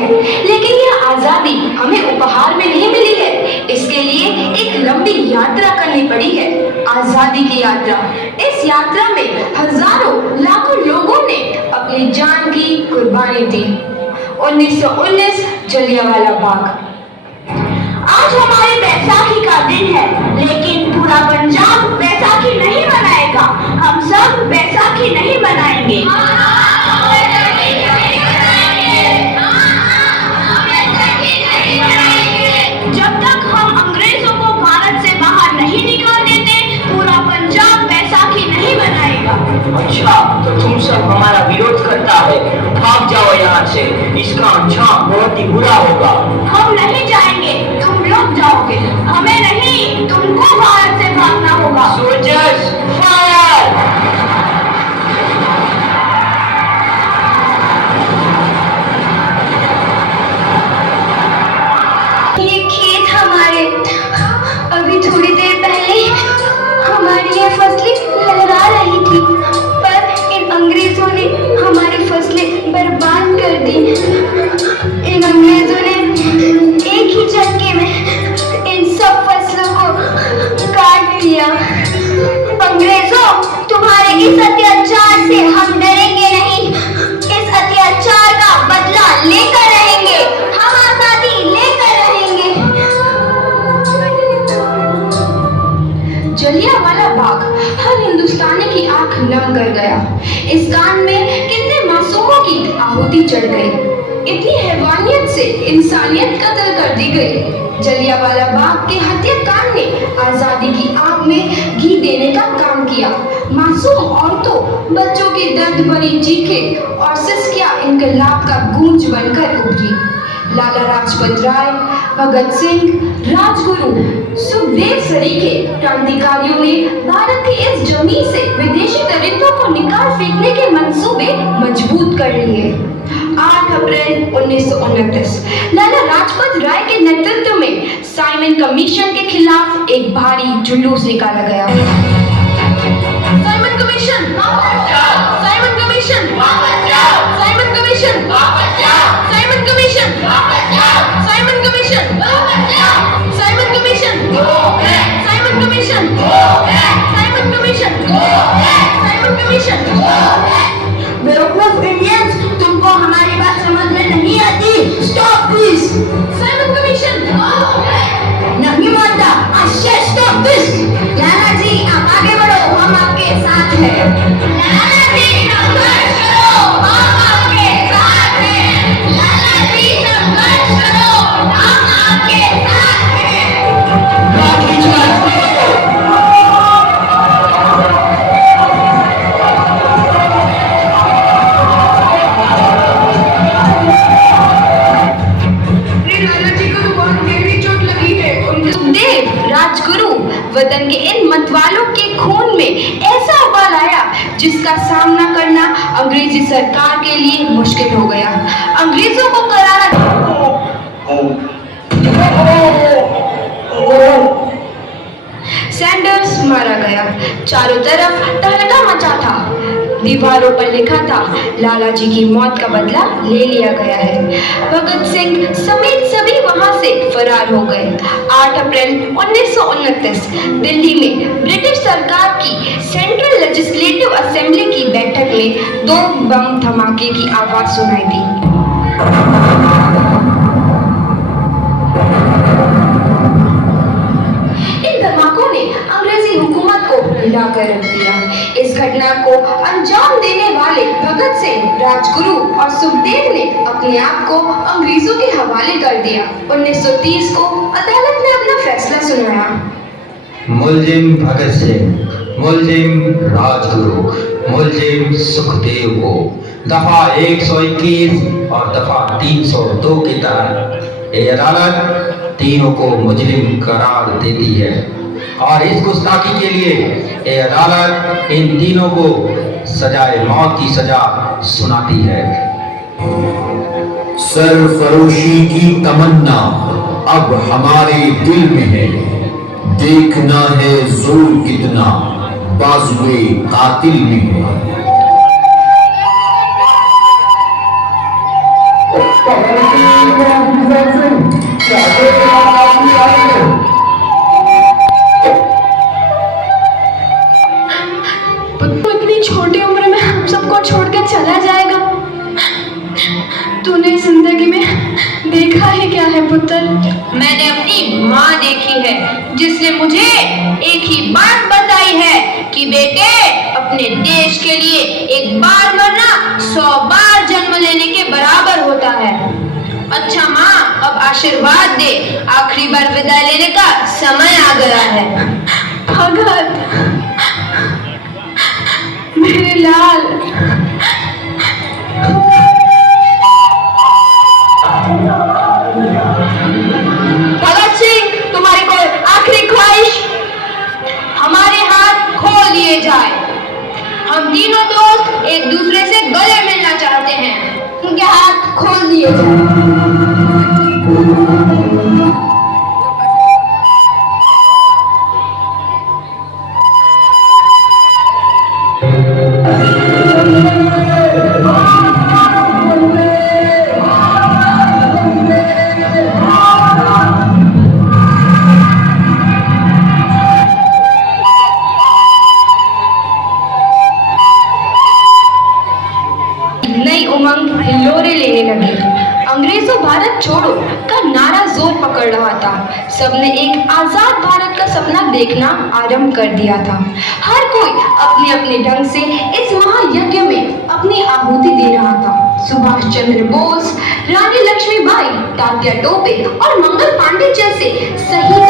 लेकिन यह आजादी हमें उपहार में नहीं मिली है। इसके लिए एक लंबी यात्रा करनी पड़ी है, आजादी की यात्रा। इस यात्रा में हजारों लाखों लोगों ने अपनी जान की कुर्बानी दी। 1919 जलियांवाला बाग। आज हमारी बैसाखी का दिन है, लेकिन पूरा पंजाब बैसाखी नहीं मनाएगा। हम सब बैसाखी नहीं मनाएंगे। जब तक हम अंग्रेजों को भारत से बाहर नहीं निकाल देते, पूरा पंजाब बैसाखी नहीं मनाएगा। अच्छा, तो तुम सब हमारा विरोध करता है, भाग जाओ यहाँ से। इसका अंजाम बहुत ही बुरा होगा। हम नहीं जाएंगे, तुम लोग जाओगे। हमें नहीं, तुमको भारत से भागना होगा। Soldiers fire! ये खेत हमारे, अभी थोड़ी देर पहले हमारी ये फसलें लहरा रही थी, पर इन अंग्रेजों ने हमारी फसलें बर्बाद कर दी। इन अंग्रेजों ने एक ही झटके में इन सब फसलों को काट लिया। अंग्रेजों, तुम्हारे इस अत्याचार से हम डरेंगे नहीं। इस अत्याचार का बदला लेकर रहेंगे। हम आजादी लेकर रहेंगे। जलियांवाला बाग हर हिंदुस्तानी की आंख नम कर गया। इस कांड में कितने मासूमों की आहुति चढ़ गई। इतनी हैवानियत से इंसानियत कत्ल कर दी गई। जलियांवाला बाग के हत्याकांड ने आजादी की आग में घी देने का काम किया। मासूम औरतों, बच्चों की दर्द भरी चीखें और सिसकियां इनकलाब का गूंज बनकर उभरी। लाला लाजपत राय, भगत सिंह, राजगुरु, सुखदेव सरीखे क्रांतिकारियों ने भारत की इस जमीन से विदेशी दरिद्रों को निकाल फेंकने के मंसूबे मजबूत कर लिए। 8 अप्रैल 1929 लाला लाजपत राय के नेतृत्व में साइमन कमीशन के खिलाफ एक भारी जुलूस निकाला गया। साइमन कमीशन वापस जाओ! साइमन कमीशन वापस जाओ! साइमन कमीशन वापस जाओ! साइमन कमीशन वापस जाओ! साइमन कमीशन वापस जाओ! Simon commission go back! Simon commission go back! Simon commission go back! Simon commission go back! बेवकूफ इंडियंस, तुमको हमारी बात समझ में नहीं आती। Stop this! Simon commission go back! नहीं मानता। आई से स्टॉप दिस! लाला जी, आप आगे बढ़ो, हम आपके साथ हैं। लाला जी, संघर्ष करो, हम आपके साथ हैं। लाला जी, संघर्ष करो, हम आपके साथ हैं। लाठी चार्ज! सुखदेव, राजगुरु, वतन के इन मतवालों के खून में ऐसा उबाल आया जिसका सामना करना अंग्रेजी सरकार के लिए मुश्किल हो गया। अंग्रेजों को करारा सैंडर्स मारा गया। चारों तरफ तहलका मचा था। दीवारों पर लिखा था, लाला जी की मौत का बदला ले लिया गया है। भगत सिंह समेत सभी वहां से फरार हो गए। 8 अप्रैल 1929 दिल्ली में ब्रिटिश सरकार की सेंट्रल लेजिस्लेटिव असेंबली की बैठक में 2 बम धमाके की आवाज सुनाई दी। इन धमाकों ने अंग्रेजी हुकूमत को हिलाकर रख दिया। इस घटना को अंजाम देने वाले भगत सिंह, राजगुरु और सुखदेव ने अपने आप को अंग्रेजों के हवाले कर दिया। 1930 को अदालत ने अपना फैसला सुनाया। मुलजिम भगत सिंह, मुलजिम राजगुरु, मुलजिम सुखदेव को दफा 121 और दफा 302 के तहत ये अदालत तीनों को मुजरिम करार देती है और इस गुस्ताखी के लिए ये अदालत इन तीनों को सजाए मौत की सजा सुनाती है। सरफरोशी की तमन्ना अब हमारे दिल में है, देखना है जोर कितना बाजुए कातिल में है। पुत्र इतनी छोटी उम्र में हम सबको छोड़कर चला जाएगा। तूने जिंदगी में देखा है क्या है पुत्र? मैंने अपनी माँ देखी है जिसने मुझे एक ही बात बताई है कि बेटे, अपने देश के लिए एक बार मरना 100 बार जन्म लेने के बराबर होता है। अच्छा माँ, अब आशीर्वाद दे, आखिरी बार विदाई लेने का समय आ गया है। भगत, मेरे लाल, भगत सिंह, तुम्हारी कोई आखिरी ख्वाहिश? हमारे हाथ खोल दिए जाए। हम तीनों दोस्त एक दूसरे से गले मिलना चाहते हैं। उनके हाथ खोल दिए जाए। नई उमंग हिलोरे लेने लगी। अंग्रेजों भारत छोड़ो का नारा जोर पकड़ रहा था। सबने एक आजाद भारत का सपना देखना आरंभ कर दिया था। हर कोई अपने अपने ढंग से इस महायज्ञ में अपनी आहुति दे रहा था। सुभाष चंद्र बोस, रानी लक्ष्मीबाई, तात्या टोपे और मंगल पांडे जैसे सही